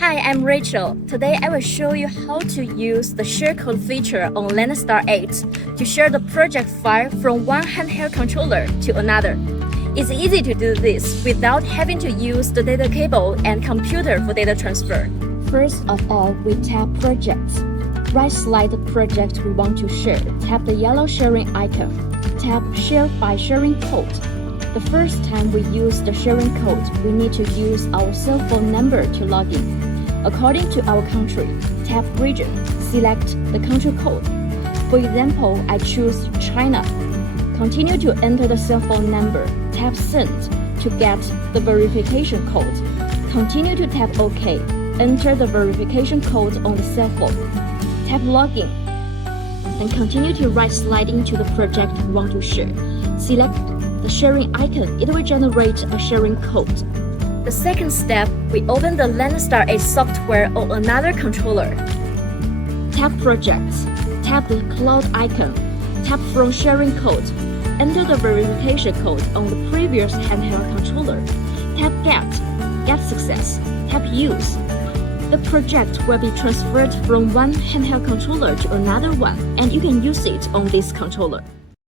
Hi, I'm Rachel. Today I will show you how to use the share code feature on LandStar 8 to share the project file from one handheld controller to another. It's easy to do this without having to use the data cable and computer for data transfer. First of all, we tap Projects. Right-select the project we want to share. Tap the yellow sharing icon. Tap Share by Sharing Code. The first time we use the sharing code, we need to use our cell phone number to log in. According to our country, tap Region, select the country code. For example, I choose China. Continue to enter the cell phone number. Tap Send to get the verification code. Continue to tap OK. Enter the verification code on the cell phone. Tap Login and continue to right-slide into the project you want to share. Select the sharing icon. It will generate a sharing code. The second step, we open the LandStar 8 software on another controller. Tap Projects. Tap the cloud icon. Tap From Sharing Code. Enter the verification code on the previous handheld controller. Tap Get Success. Tap Use. The project will be transferred from one handheld controller to another one, and you can use it on this controller.